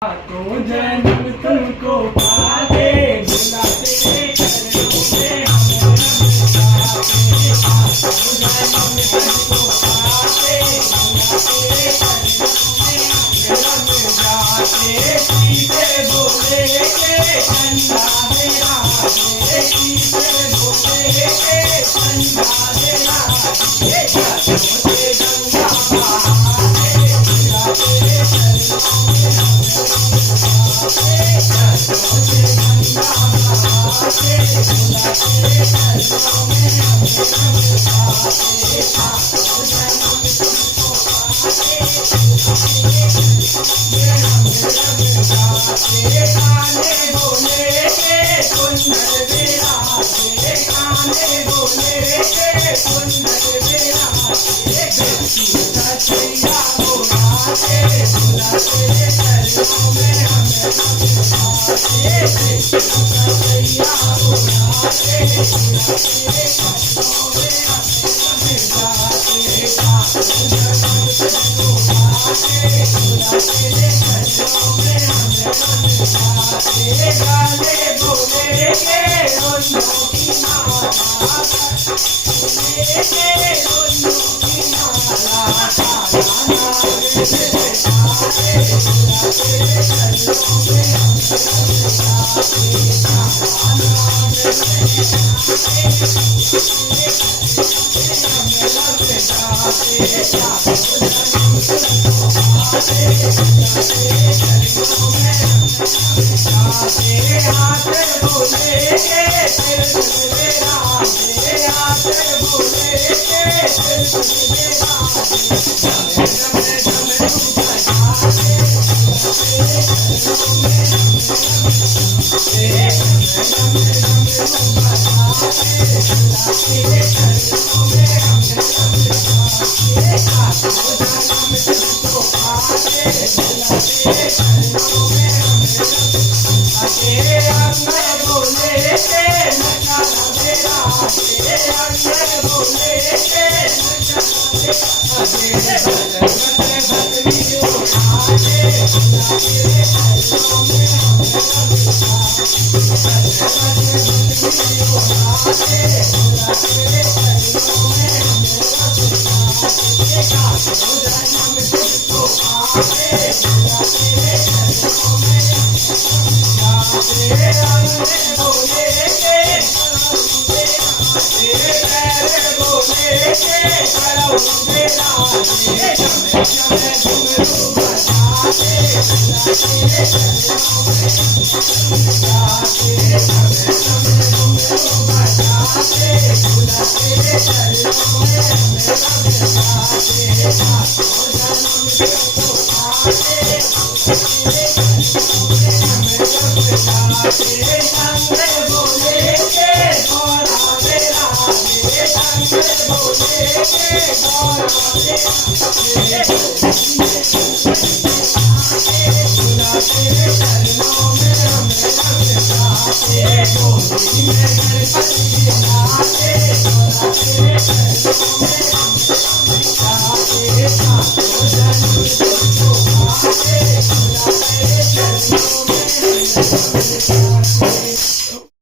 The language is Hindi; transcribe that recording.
तो जन्म तुमको पाके बुला तेरे चरणों में हम जाते। तो जन्म तुमको पाके बुला तेरे चरणों में हम जाते। सीधे बोले के कंधा मेरा दे, सीधे बोले के कंधा मेरा दे, जाते गंगा बहाते बुला तेरे चरणों में